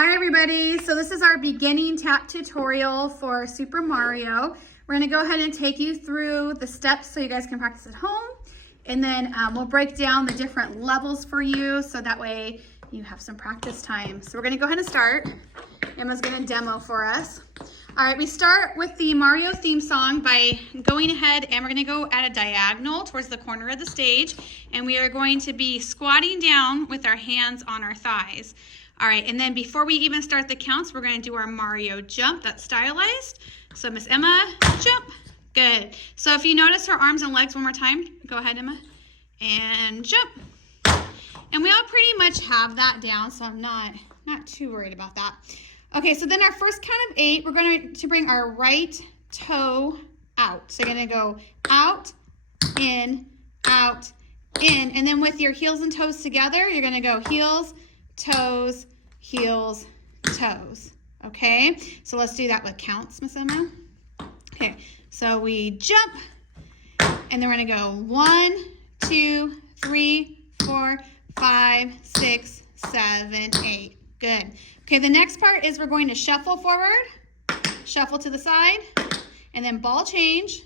Hi everybody, so this is our beginning tap tutorial for Super Mario. We're going to go ahead and take you through the steps so you guys can practice at home, and then we'll break down the different levels for you so that way you have some practice time. So we're going to go ahead and start. Emma's going to demo for us. All right, we start with the Mario theme song by going ahead and we're going to go at a diagonal towards the corner of the stage, and we are going to be squatting down with our hands on our thighs. All right, and then before we even start the counts, we're going to do our Mario jump. That's stylized. So Miss Emma, jump. Good. So if you notice her arms and legs one more time, go ahead, Emma, and jump. And we all pretty much have that down, so I'm not too worried about that. Okay, so then our first count of 8, we're going to bring our right toe out. So you're going to go out, in, and then with your heels and toes together, you're going to go heels, toes, heels, toes. Okay, so let's do that with counts, Miss Emma. Okay, so we jump, and then we're going to go 1, 2, 3, 4, 5, 6, 7, 8. Good. Okay, the next part is we're going to shuffle forward, shuffle to the side, and then ball change,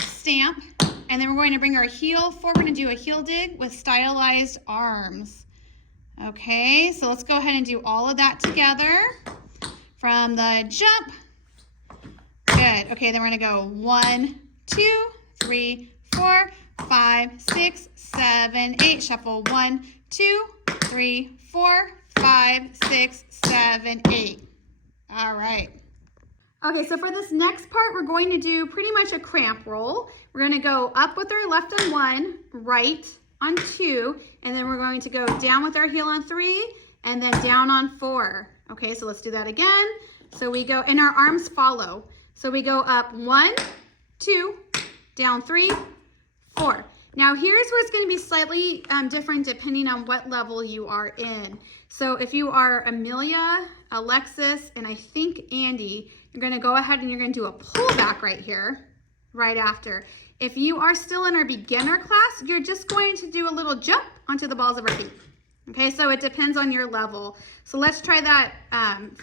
stamp, and then we're going to bring our heel forward and do a heel dig with stylized arms. Okay, so let's go ahead and do all of that together from the jump. Good. Okay, then we're going to go 1, 2, 3, 4, 5, 6, 7, 8. Shuffle 1, 2, 3, 4, 5, 6, 7, 8. All right. Okay, so for this next part, we're going to do pretty much a cramp roll. We're going to go up with our left on 1, right on 2, and then we're going to go down with our heel on 3, and then down on 4. Okay, so let's do that again. So we go, and our arms follow. So we go up 1, 2, down 3, 4. Now here's where it's going to be slightly different depending on what level you are in. So if you are Amelia, Alexis, and I think Andy, you're going to go ahead and you're going to do a pullback right here, right after. If you are still in our beginner class, you're just going to do a little jump onto the balls of our feet. Okay, so it depends on your level. So let's try that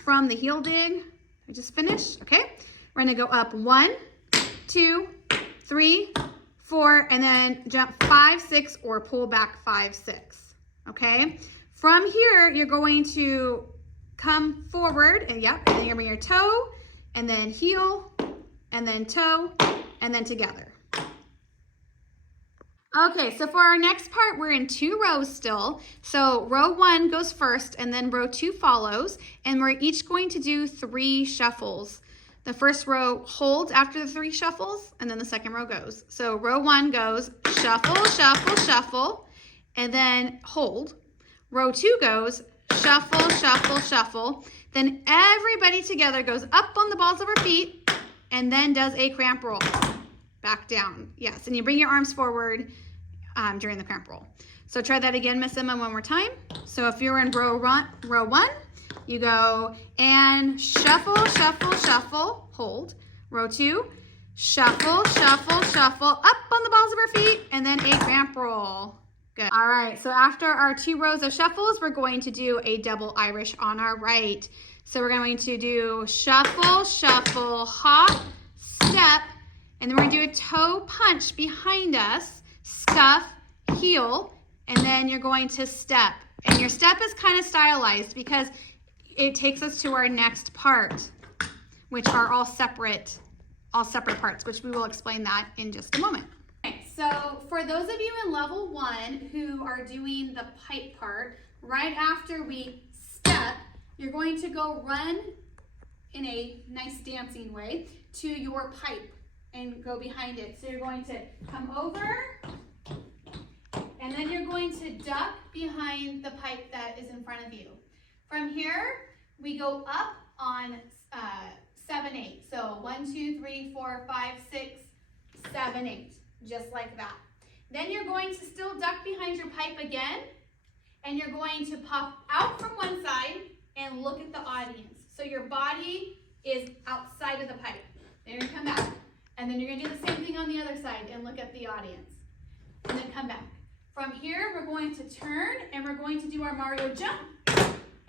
from the heel dig. I just finished, okay? We're going to go up 1, 2, 3, 4, and then jump 5, 6, or pull back 5, 6, okay? From here, you're going to come forward, and yep, and then you're gonna bring your toe, and then heel, and then toe, and then together. Okay, so for our next part, we're in 2 rows still. So row 1 goes first, and then row 2 follows, and we're each going to do 3 shuffles. The first row holds after the 3 shuffles, and then the second row goes. So row 1 goes shuffle, shuffle, shuffle, and then hold. Row 2 goes shuffle, shuffle, shuffle. Then everybody together goes up on the balls of our feet and then does a cramp roll. Back down. Yes, and you bring your arms forward during the cramp roll. So try that again, Miss Emma, one more time. So if you're in row 1, you go and shuffle, shuffle, shuffle, hold. Row 2, shuffle, shuffle, shuffle, up on the balls of our feet, and then a cramp roll. Good. All right, so after our 2 rows of shuffles, we're going to do a double Irish on our right. So we're going to do shuffle, shuffle, hop, step, and then we're going to do a toe punch behind us, scuff, heel, and then you're going to step. And your step is kind of stylized because it takes us to our next part, which are all separate parts, which we will explain that in just a moment. Okay, so for those of you in level 1 who are doing the pipe part, right after we step, you're going to go run in a nice dancing way to your pipe and go behind it. So you're going to come over, and then you're going to duck behind the pipe that is in front of you. From here, we go up on 7, 8. So 1, 2, 3, 4, 5, 6, 7, 8. Just like that. Then you're going to still duck behind your pipe again, and you're going to pop out from one side and look at the audience. So your body is outside of the pipe. Then you're going to come back. And then you're going to do the same thing on the other side and look at the audience. And then come back. From here, we're going to turn, and we're going to do our Mario jump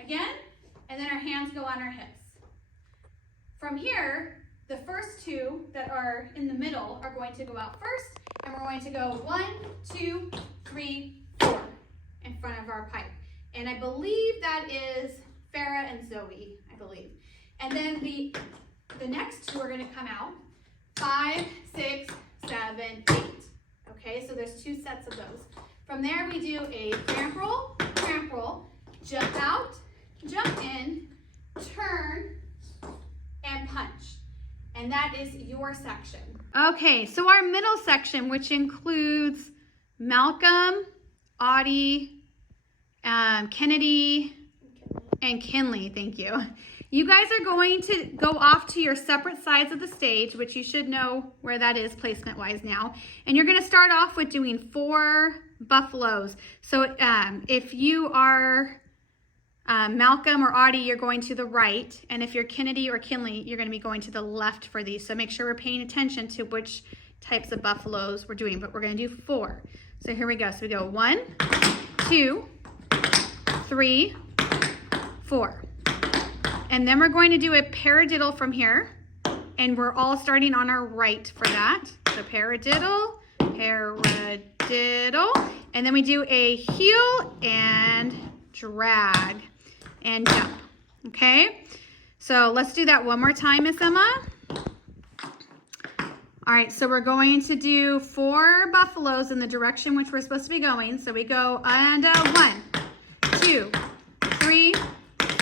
again. and then our hands go on our hips. From here, the first two that are in the middle are going to go out first, and we're going to go 1, 2, 3, 4 in front of our pipe. And I believe that is Farah and Zoe, I believe. And then the next two are going to come out 5, 6, 7, 8. Okay, so there's 2 sets of those. From there, we do a cramp roll, jump out, jump in, turn, and punch. And that is your section. Okay, so our middle section, which includes Malcolm, Audie, Kennedy, and Kinley, thank you. You guys are going to go off to your separate sides of the stage, which you should know where that is placement-wise now. And you're going to start off with doing 4 buffaloes. So if you are Malcolm or Audie, you're going to the right. And if you're Kennedy or Kinley, you're going to be going to the left for these. So make sure we're paying attention to which types of buffaloes we're doing. But we're going to do 4. So here we go. So we go 1, 2, 3, 4. And then we're going to do a paradiddle from here. And we're all starting on our right for that. So paradiddle, paradiddle. And then we do a heel and drag and jump. Okay? So let's do that one more time, Miss Emma. All right, so we're going to do 4 buffaloes in the direction which we're supposed to be going. So we go and 1, 2, 3,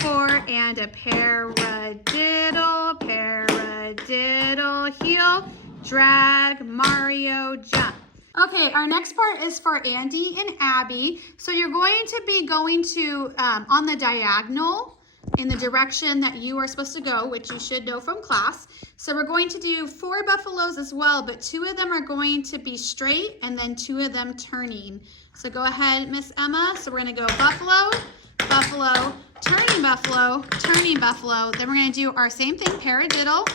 4, and a paradiddle, paradiddle, heel, drag, Mario, jump. Okay, our next part is for Andy and Abby. So you're going to be going to, on the diagonal in the direction that you are supposed to go, which you should know from class. So we're going to do 4 buffaloes as well, but 2 of them are going to be straight and then 2 of them turning. So go ahead, Miss Emma. So we're gonna go buffalo, buffalo, turning buffalo, turning buffalo. Then we're going to do our same thing, paradiddle,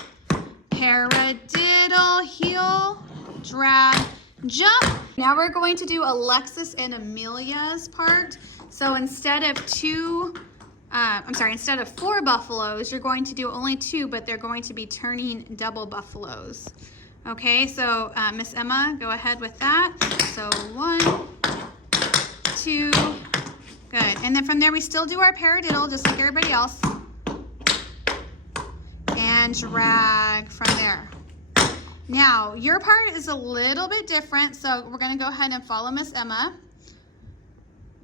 paradiddle, heel, drag, jump. Now we're going to do Alexis and Amelia's part. So instead of 4 buffaloes, you're going to do only 2, but they're going to be turning double buffaloes. Okay, so Miss Emma, go ahead with that. So 1, 2, good. And then from there, we still do our paradiddle, just like everybody else. And drag from there. Now, your part is a little bit different, so we're going to go ahead and follow Miss Emma. I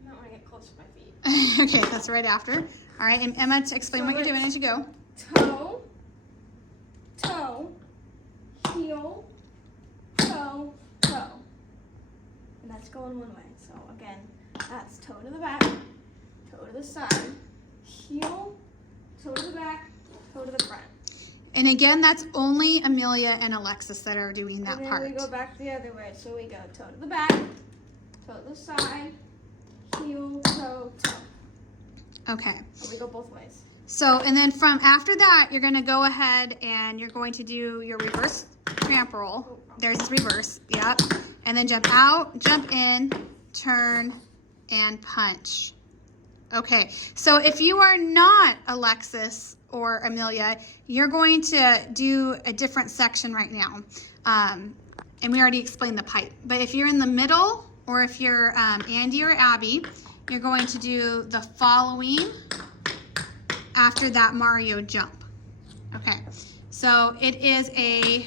don't want to get close to my feet. Okay, that's right after. All right, and Emma, to explain what you're doing as you go. Toe, toe, heel, toe, toe. And that's going one way. So again, that's toe to the back, toe to the side, heel, toe to the back, toe to the front. And again, that's only Amelia and Alexis that are doing that and then part. we go back the other way. So we go toe to the back, toe to the side, heel, toe, toe. Okay. So we go both ways. So, and then from after that, you're going to go ahead and you're going to do your reverse cramp roll. There's this reverse. Yep. And then jump out, jump in, turn, and punch. Okay. So if you are not Alexis or Amelia, you're going to do a different section right now. And we already explained the pipe. But if you're in the middle, or if you're Andy or Abby, you're going to do the following after that Mario jump. Okay, so it is a...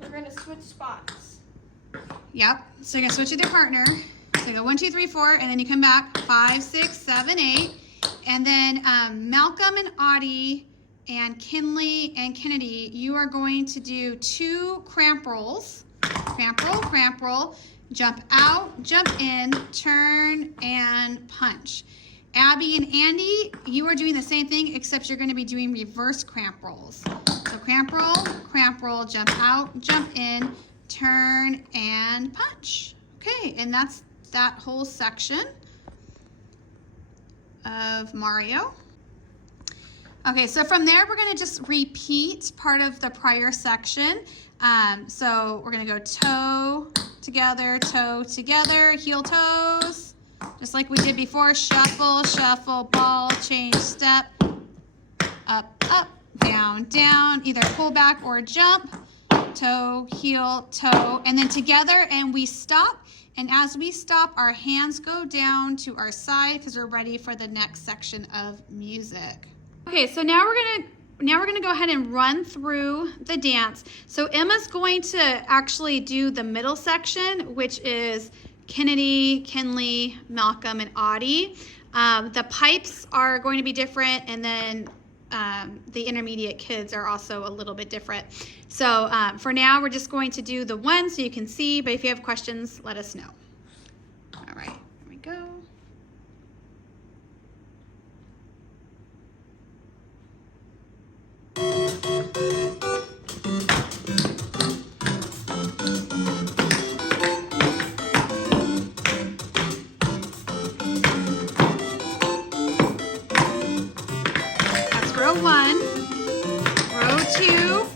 We're going to switch spots. Yep, so you're going to switch with your partner. So you go 1, 2, 3, 4, and then you come back 5, 6, 7, 8. And then Malcolm and Audie and Kinley and Kennedy, you are going to do 2 cramp rolls. Cramp roll, jump out, jump in, turn, and punch. Abby and Andy, you are doing the same thing, except you're going to be doing reverse cramp rolls. So cramp roll, jump out, jump in, turn, and punch. Okay, and that's that whole section of Mario. Okay, so from there, we're going to just repeat part of the prior section. So we're going to go toe together, heel toes. Just like we did before, shuffle, shuffle, ball, change, step, up, up, down, down, either pull back or jump, toe, heel, toe, and then together, and we stop. And as we stop, our hands go down to our side because we're ready for the next section of music. Okay, so now we're gonna go ahead and run through the dance. So Emma's going to actually do the middle section, which is Kennedy, Kinley, Malcolm, and Audie. The pipes are going to be different, and then the intermediate kids are also a little bit different. So for now, we're just going to do the one so you can see, but if you have questions, let us know. All right, here we go. That's row 1, row 2,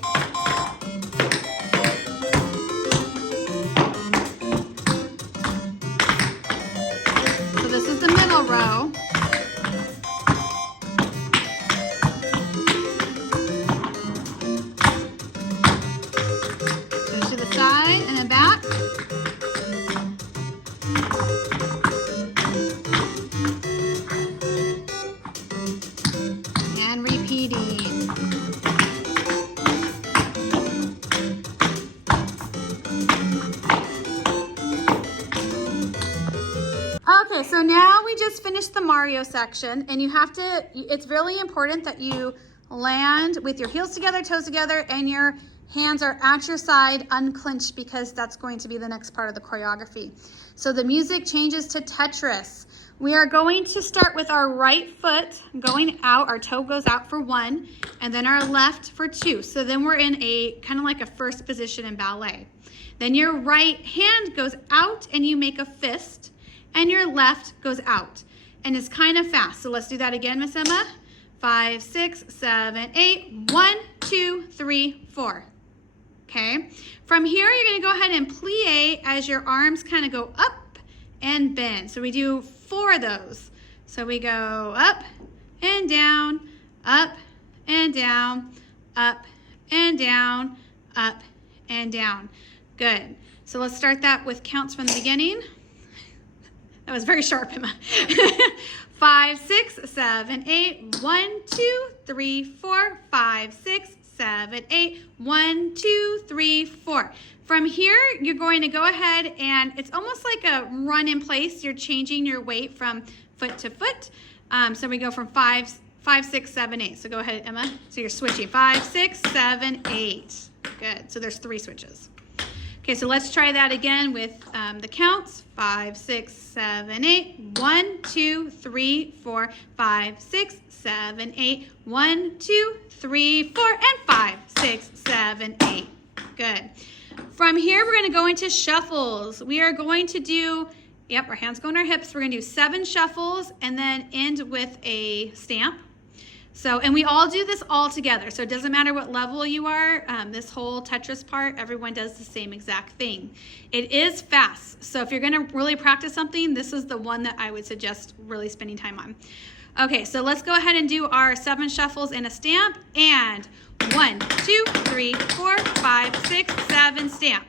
so this is the middle row. Go to the side and then back. And repeating. Okay, so now we just finished the Mario section, and you have to, it's really important that you land with your heels together, toes together, and your hands are at your side unclenched because that's going to be the next part of the choreography. So the music changes to Tetris. We are going to start with our right foot going out, our toe goes out for 1, and then our left for 2. So then we're in a kind of like a first position in ballet. Then your right hand goes out and you make a fist, and your left goes out. And it's kind of fast. So let's do that again, Miss Emma. 5, 6, 7, 8. 1, 2, 3, 4. Okay. From here, you're going to go ahead and plie as your arms kind of go up and bend. So we do 4 of those. So we go up and down, up and down, up and down, up and down. Good. So let's start that with counts from the beginning. That was very sharp, Emma. 5, 6, 7, 8. 1, 2, 3, 4. 5, 6, 7, 8. 1, 2, 3, 4. From here, you're going to go ahead and it's almost like a run in place. You're changing your weight from foot to foot. So we go from 5, 6, 7, 8. So go ahead, Emma. So you're switching 5, 6, 7, 8. Good. So there's 3 switches. Okay, so let's try that again with the counts. 5, 6, 7, 8. 1, 2, 3, 4. 5, 6, 7, 8. 1, 2, 3, 4. And 5, 6, 7, 8. Good. From here, we're going to go into shuffles. We are going to do, our hands go on our hips. We're going to do 7 shuffles and then end with a stamp. So, and we all do this all together. So it doesn't matter what level you are. This whole Tetris part, everyone does the same exact thing. It is fast. So if you're going to really practice something, this is the one that I would suggest really spending time on. Okay, so let's go ahead and do our 7 shuffles in a stamp. And 1, 2, 3, 4, 5, 6, 7, stamp.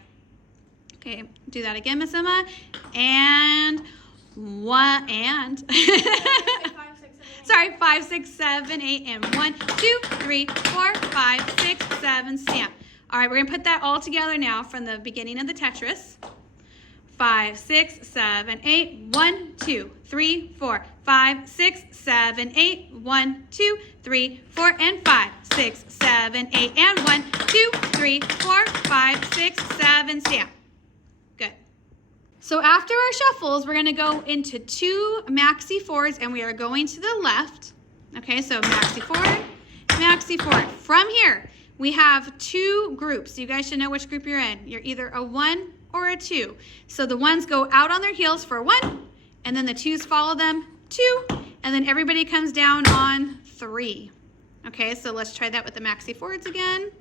Okay, do that again, Miss Emma. And 1 and 5, 6, 7, 8, and 1, 2, 3, 4, 5, 6, 7, stamp. All right, we're gonna put that all together now from the beginning of the Tetris. 5, 6, 7, 8, 1, 2, 3, 4, 5, 6, 7, 8, 1, 2, 3, 4, and 5, 6, 7, 8, and 1, 2, 3, 4, 5, 6, 7, stamp. Good. So after our shuffles, we're gonna go into 2 maxi forwards and we are going to the left. Okay, so maxi forward, maxi forward. From here, we have 2 groups. You guys should know which group you're in. You're either a 1 or a 2. So the 1s go out on their heels for 1, and then the 2s follow them, 2, and then everybody comes down on 3. Okay, so let's try that with the maxi forwards again.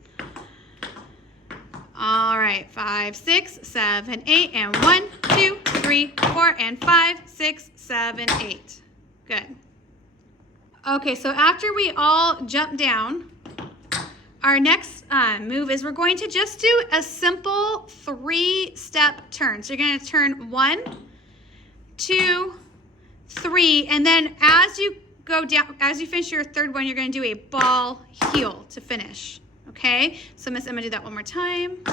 All right, 5, 6, 7, 8, and 1, 2, 3, 4, and 5, 6, 7, 8. Good. Okay, so after we all jump down, our next move is we're going to just do a simple 3-step turn. So you're going to turn 1, 2, 3, and then as you go down, as you finish your third one, you're going to do a ball heel to finish. Okay, so Miss Emma, do that one more time.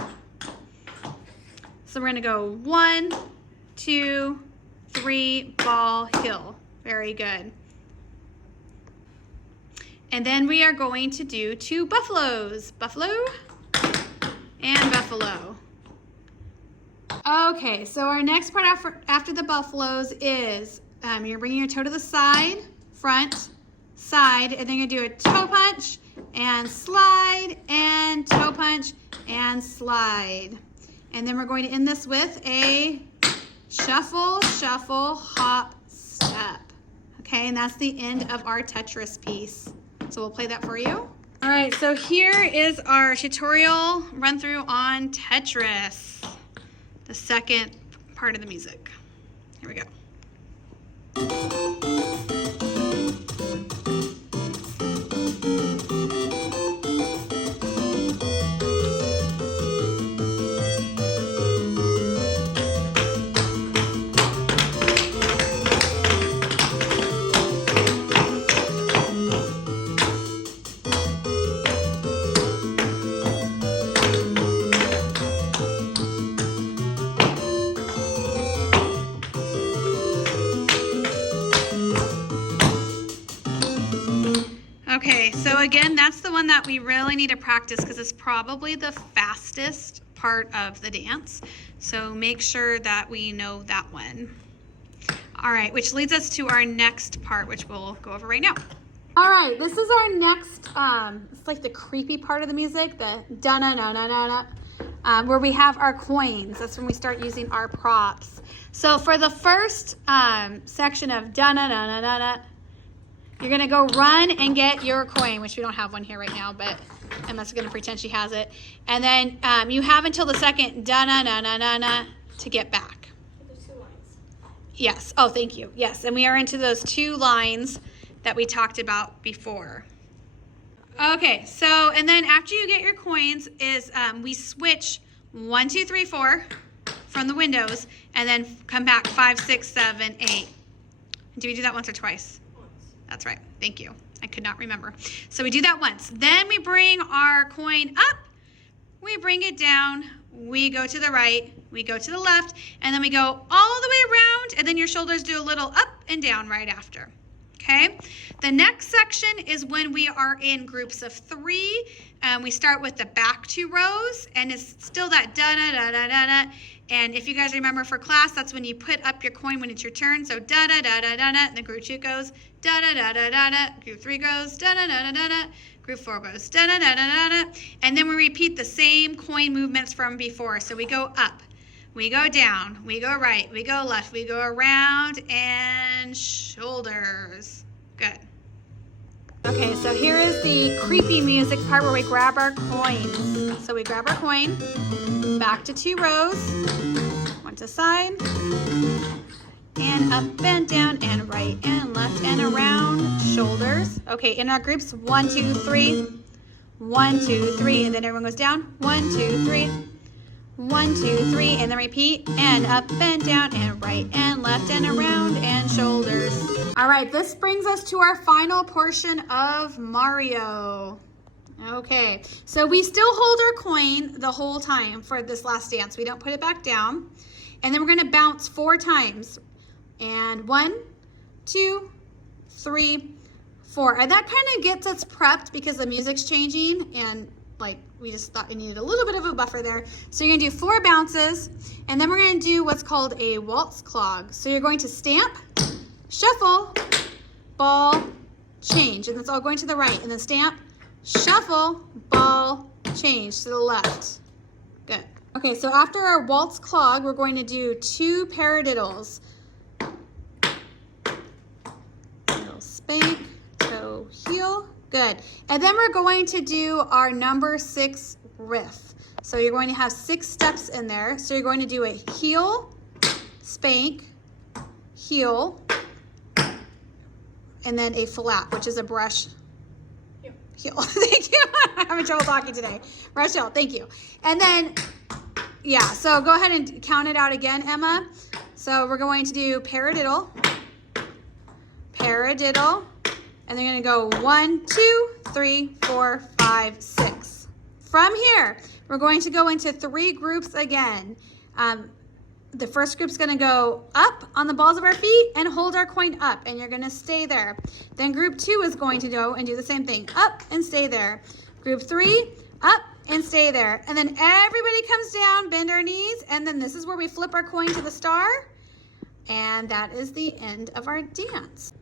So we're going to go 1, 2, 3, ball heel. Very good. And then we are going to do 2 buffaloes. Buffalo and buffalo. Okay, so our next part after the buffaloes is you're bringing your toe to the side, front, side, and then you're going to do a toe punch and slide and toe punch and slide. And then we're going to end this with a shuffle, shuffle, hop, step. Okay, and that's the end of our Tetris piece. So we'll play that for you. All right, so here is our tutorial run through on Tetris, the second part of the music. Here we go. Okay, so again, that's the one that we really need to practice because it's probably the fastest part of the dance. So make sure that we know that one. All right, which leads us to our next part, which we'll go over right now. All right, this is our next, it's like the creepy part of the music, the da-na-na-na-na-na, where we have our coins. That's when we start using our props. So for the first section of da-na-na-na-na-na, you're gonna go run and get your coin, which we don't have one here right now, but Emma's gonna pretend she has it. And then you have until the second da-na-na-na-na-na to get back. There's 2 lines. Yes, oh, thank you. Yes, and we are into those 2 lines that we talked about before. Okay, so, and then after you get your coins is we switch 1, 2, 3, 4 from the windows, and then come back 5, 6, 7, 8. Do we do that once or twice? That's right. Thank you. I could not remember. So we do that once. Then we bring our coin up. We bring it down. We go to the right. We go to the left. And then we go all the way around. And then your shoulders do a little up and down right after. Okay? The next section is when we are in groups of 3. We start with the back 2 rows. And it's still that da-da-da-da-da-da. And if you guys remember for class, that's when you put up your coin when it's your turn. So da-da-da-da-da-da, and then group 2 goes da-da-da-da-da-da, group 3 goes da-da-da-da-da-da, group 4 goes da-da-da-da-da-da, and then we repeat the same coin movements from before. So we go up, we go down, we go right, we go left, we go around, and shoulders. Good. Okay, so here is the creepy music part where we grab our coins. So we grab our coin, back to 2 rows, 1 to side, and up and down and right and left and around, shoulders. Okay, in our groups, 1, 2, 3, 1, 2, 3, and then everyone goes down, 1, 2, 3, 1, 2, 3, and then repeat, and up and down and right and left and around and shoulders. All right, this brings us to our final portion of Mario. Okay, so we still hold our coin the whole time for this last dance. We don't put it back down. And then we're gonna bounce 4 times. And 1, 2, 3, 4. And that kind of gets us prepped because the music's changing and like we just thought we needed a little bit of a buffer there. So you're gonna do 4 bounces and then we're gonna do what's called a waltz clog. So you're going to stamp, shuffle, ball, change. And that's all going to the right. And then stamp, shuffle, ball, change to the left. Good. Okay, so after our waltz clog, we're going to do 2 paradiddles. Little spank, toe, heel. Good. And then we're going to do our number 6 riff. So you're going to have 6 steps in there. So you're going to do a heel, spank, heel, and then a flap, which is a brush Heel. heel. Thank you. I'm having trouble talking today. Brush heel, thank you. And then, yeah, so go ahead and count it out again, Emma. So we're going to do paradiddle, paradiddle, and they're gonna go 1, 2, 3, 4, 5, 6. From here, we're going to go into 3 groups again. The first group's gonna go up on the balls of our feet and hold our coin up, and you're gonna stay there. Then group 2 is going to go and do the same thing, up and stay there. Group 3, up and stay there. And then everybody comes down, bend our knees, and then this is where we flip our coin to the star. And that is the end of our dance.